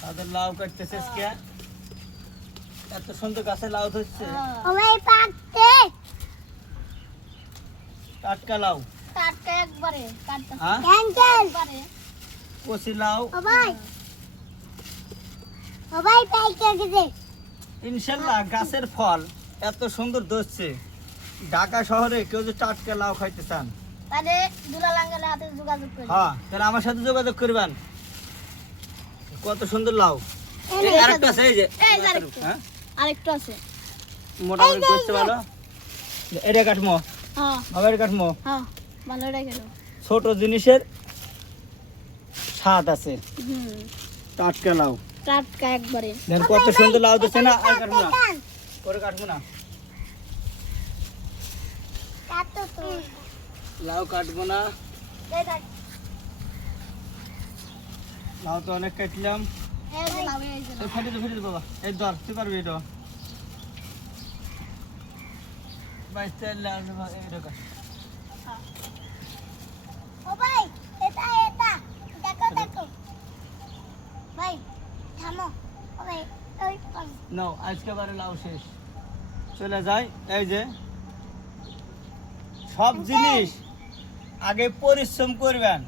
সাদের লাউ কাটতেছিস কে? এত সুন্দর গাছে লাউ ধরছে। টাটকা লাউ, টাটকা একবারে টাটকা। হ্যাঁ কচি লাউ ইনশাল্লাহ। গাছের ফল এত সুন্দর ধরছে। ঢাকা শহরে কেউ যদি টাটকা লাউ খাইতে চান তাহলে দুলাল আঙ্কেলের হাতে যোগাযোগ করুন। হ্যাঁ, তাহলে আমার সাথে যোগাযোগ করবেন। কত সুন্দর লাউ। আরেকটা আছে, এই যে হ্যাঁ আরেকটু আছে মোটামুটি ধরছে ভালো। এটা কাটমো, হ্যাঁ আবার কাটমো। হ্যাঁ ভালো রেখে দাও। ছোট জিনিসের স্বাদ আছে। হুম টাটকা লাউ টাটকা একবারে। দেন কত সুন্দর লাউ দিচ্ছে না। আর কাটবো না, পরে কাটবো না, লাউ কাটবো না। লাউ তো অনেক কাটলাম। ফেটে দে বাবা, এই ধর, তুই পারবি এটা। বাইশটা লাউ নেবো, এইটা কাট। নাও, আজকে বারে লাউ শেষ, চলে যায়। এই যে সব জিনিস আগে পরিশ্রম করবেন,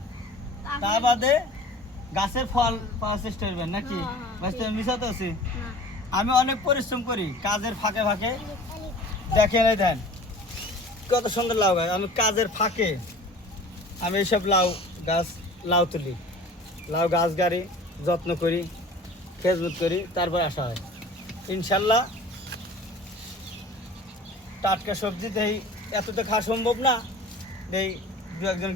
তা বাদে গাছের ফল পাওয়ার চেষ্টা করবেন নাকি? মিশাতে আছি। আমি অনেক পরিশ্রম করি কাজের ফাঁকে ফাঁকে। দেখেন এই দেন কত সুন্দর লাউ গাছ। আমি কাজের ফাঁকে আমি এইসব লাউ তুলি, লাউ গাছ গাড়ি, যত্ন করি, খেজমত করি, তারপর আসা হয়। ইনশাল্লাহ টাটকা সবজি দেই, এত তো খাওয়া সম্ভব না, দেই দু একজন